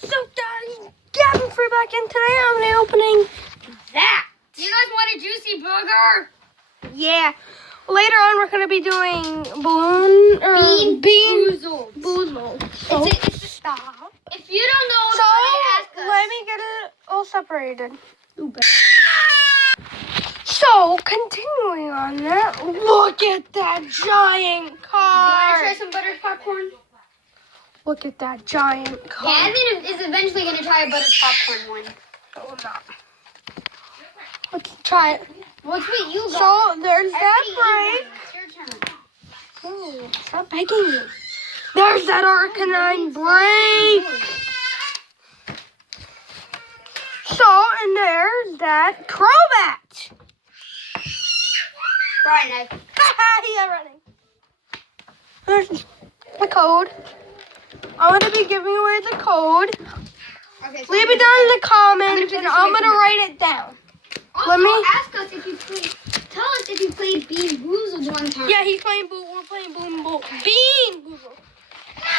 So guys, Gavin Free back in today. I'm gonna be opening that. You guys want a juicy burger? Yeah. Later on, we're gonna be doing bean boozled. So, stop. If you don't know So about it, ask us. let me get it all separated. So continuing on that, look at that giant Do you want to car. try some buttered popcorn? Look at that giant car. Gavin is eventually going to try a buttered popcorn one. No, I'm not. Let's try it. What's what you got? So there's that Everybody brake. eat one. It's your turn. Oh, stop begging me. There's that Arcanine brake. So, and there's that Crobat. Right, knife. He got running. There's the code. I'm going to be giving away the code. Okay, so Leave it down in the comments, put and this I'm away going to from write it down. Also, Let me- ask us if you played. Tell us if you played Bean Boozled one time. Yeah, he's playing we're playing Bean Boozled.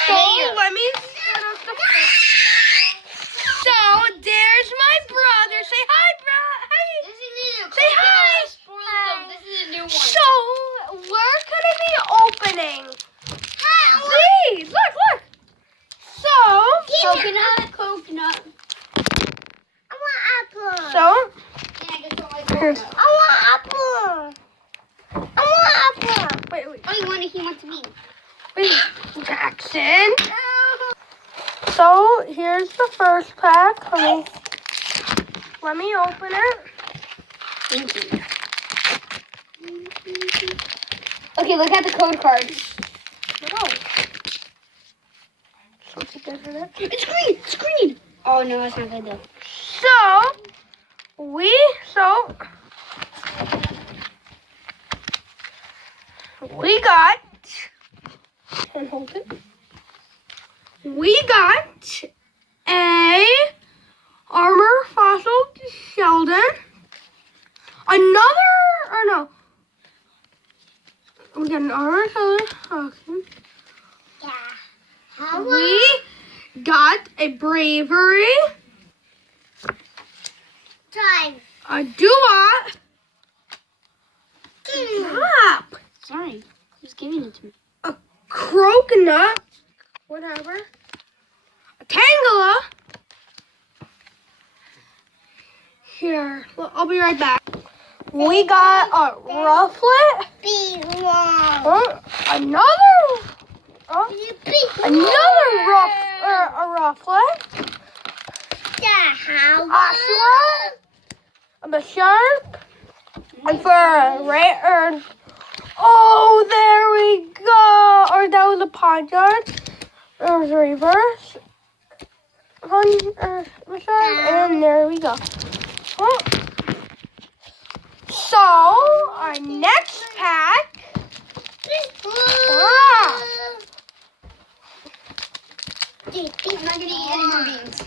So, Yeah. let me set up the So, there's my brother. Say hi, bro. Hi. This is a Say hi. Spoiled them. This is a new one. So, we're going to be opening these. Look. So, Coconut. I want apple. so, Yeah, I just don't like here's, coconut. I want apple. I want apple. wait. He wants me. Wait, Jackson. So, here's the first pack. Let me open it. Thank you. Okay, look at the code card. No. Something good in it. It's green. Oh no, it's not good though. So, we got, and hold it. We got a Armor Fossil Sheldon. We got an Armor Sheldon. Yeah. We got a Bravery, Time. a Duat. Stop. Sorry, who's giving it to me? A Croconut, whatever, a Tangela. Here, well, I'll be right back. We got a Rufflet, Big one. a Rufflet, Oshawott, a Bisharp, and for a rare. Oh, there we go. Or that was a Ponyard. It was a reverse. And there we go. Oh. So, our next pack. I'm not gonna eat any more beans.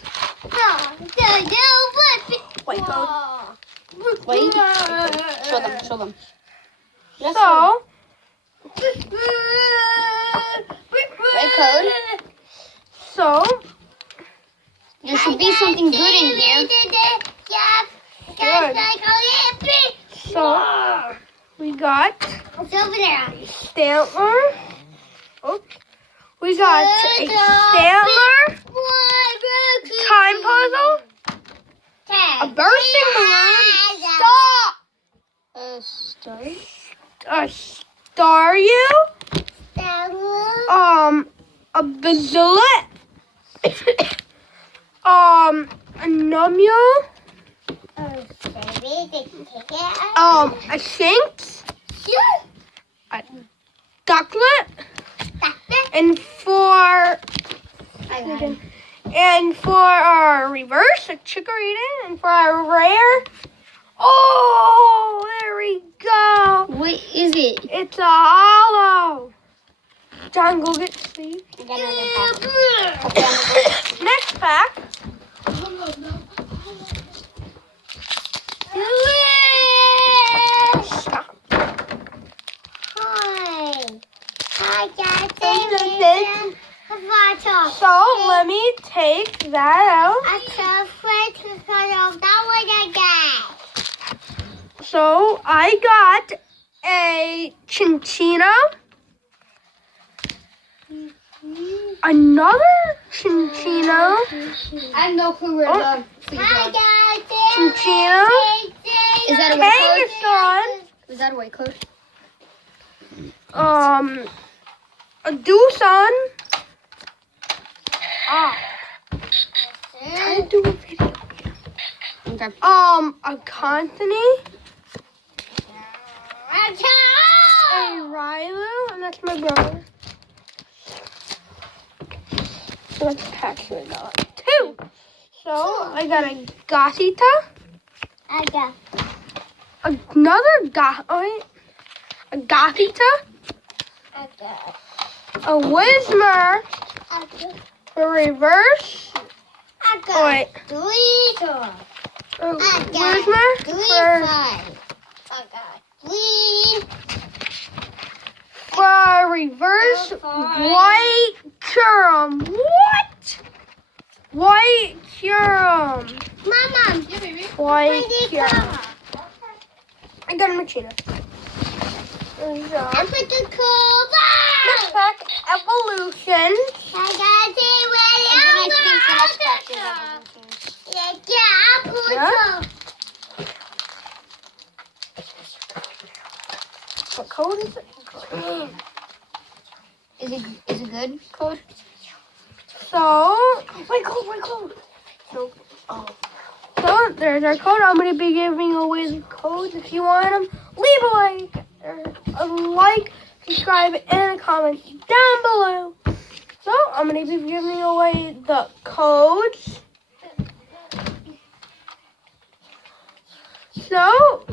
White code. Wait. Show them. Yes, So, White code. So, There should be something good in here. so we got It's over there. Stantler. Oh, we got a Stantler, Time Puzzle, a Bursting Balloon, a Staryu, a Bazoolet, a Numule, a Shinx, a Ducklet, and for our reverse, a Chikorita, and for our rare, oh, there we go. What is it? It's a hollow. John, go get sleep. I got another pack. Next pack. Stop. Hi, Jackson. So let me take take that out. I'm so afraid to cut off that one again. So I got a chinchino, another chinchino, I have no clue where the please I are. got it. chinchino, Is that a white code? Kangaskhan, Is that a white code? a Doosan. Trying to do a video. Okay. A Constantine, a Rylu, and that's my brother. So let's pack it out. 2. So I got a Gothita, I got another a Gothita, a Whismer for reverse. I got Wait, 3 doors. a Whismer for reverse white Curum. What? White Curum. Mama, White Curum. I got a machine. I put the cover. Let's pack Evolution. I got it What code is it? Is it good code? So, white code. So there's our code. I'm gonna be giving away the codes. If you want them, leave a like, subscribe, and a comment down below. So I'm gonna be giving away the codes. So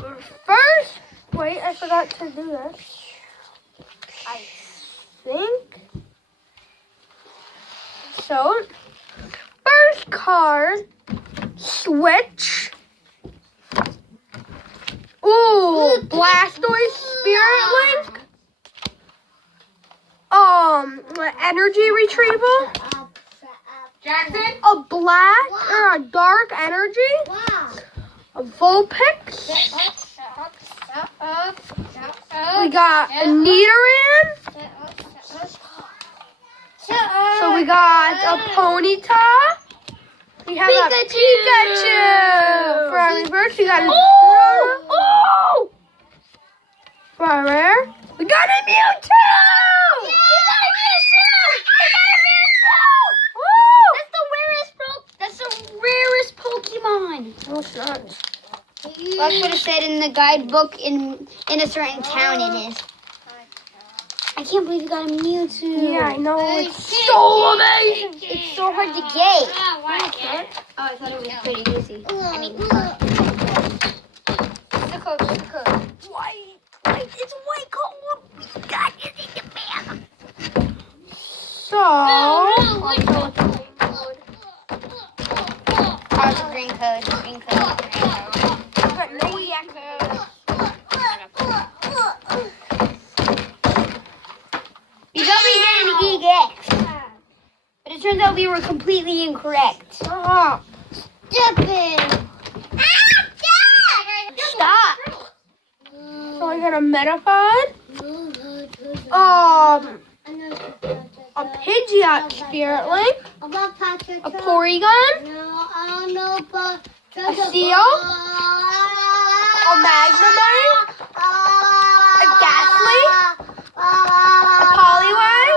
first, wait, I forgot to do this. I think. So first card. Switch. Ooh, Blastoise Spirit Link. Energy Retrieval. Jackson? A black or a dark energy. Wow. A Vulpix. We got a Nidoran. So we got a Ponyta. We have a Pikachu. For our reverse, we got a For our rare, we got a Mewtwo. That's the rarest Pokemon. No, it's not. That's what it said in the guidebook in a certain town it is. I can't believe you got a Mewtwo. Yeah, I know. It's so amazing. It's so hard to get. Oh, I thought it was pretty easy. I mean, the code. White. It's white code. We got it in the bag. So. Oh, it's a green code. But no code. You got me getting an EX. But it turns out we were completely incorrect. Stop. Stupid. Stop. So I got a Metapod. A Pidgeot Spirit Link. A Porygon. A Seal. A Magnemite. A Ghastly. A Poliwag.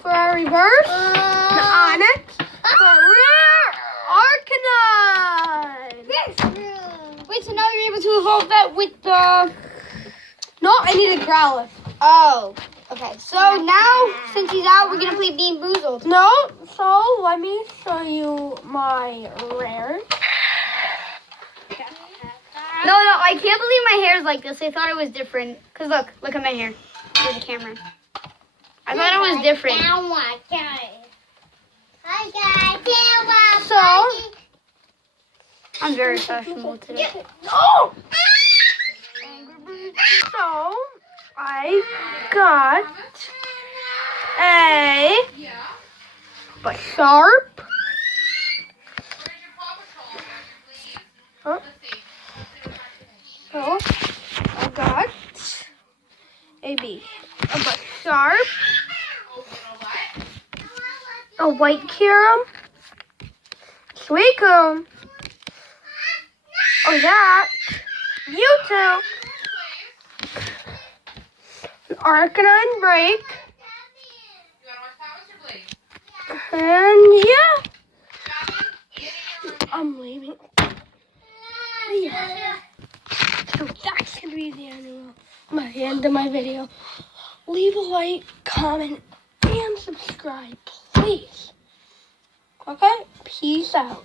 For our reverse, an Onyx. For our rare, Arcanine. Wait, so now you're able to evolve that with the... No, I need a Growlithe. Oh, okay. So now, since he's out, we're gonna play Bean Boozled. No, so let me show you my rare. No, I can't believe my hair is like this. I thought it was different. Cause look at my hair. Here's the camera. I thought it was different. So, I'm very fashionable today. no! So, I got A. But sharp. Huh? So I got a B. A but sharp. A white carom. Sweet cone. Or that. YouTube. An Arcanine break. And yeah. I'm leaving. Yeah. So that's gonna be the end of my video. Leave a like, comment, and subscribe, please. Okay? Peace out.